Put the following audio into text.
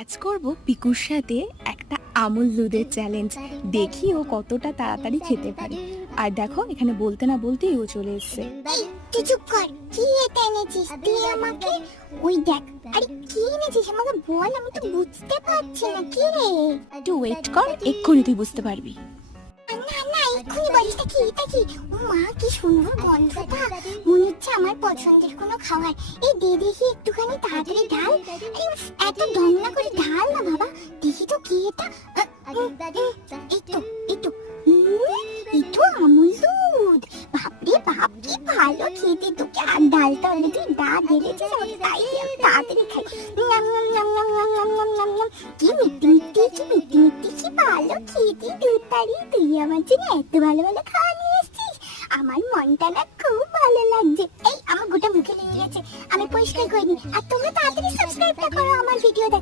আজ করব পিকুর সাথে একটা আমুল দুধের চ্যালেঞ্জ। দেখি ও কতটা তাড়াতাড়ি খেতে পারে। আর দেখো এখানে বলতে না বলতেই ও চলে এসেছে। তুই চুপ কর। কি এটা এনেছিস তুই আমাকে? ওই দেখ। আরে কি এনেছিস আমাকে বল, আমি তো বুঝতে পারছি না। কি রে? একটু ওয়েট কর, এক্ষুনি তুই বুঝতে পারবি। না না, এক্ষুনি বলিস। এটা কি? ও মা, কি সুন্দর গন্ধটা, মনে হচ্ছে আমার পছন্দের কোনো খাবার। এই দে দেখি একটুখানি তাড়াতাড়ি ঢাল। আরে উফ, এত দম না করে ঢাল না বাবা। দেখি তো কি এটা। এই তো আমুল দুধ। বাপরে বাপ, কি ভালো খেতে। তোকে আর ডালটা অলরেডি ঢেলেছিস আমাকে, তাই দিয়ে আমি তাড়াতাড়ি খাই। নাম নাম নাম নাম নাম নাম নাম নাম নাম। কি মিষ্টি মিষ্টি, কি মিষ্টি মিষ্টি, কি ভালো খেতে দুধ। তাড়ি তুই আমার জন্য এত ভালো ভালো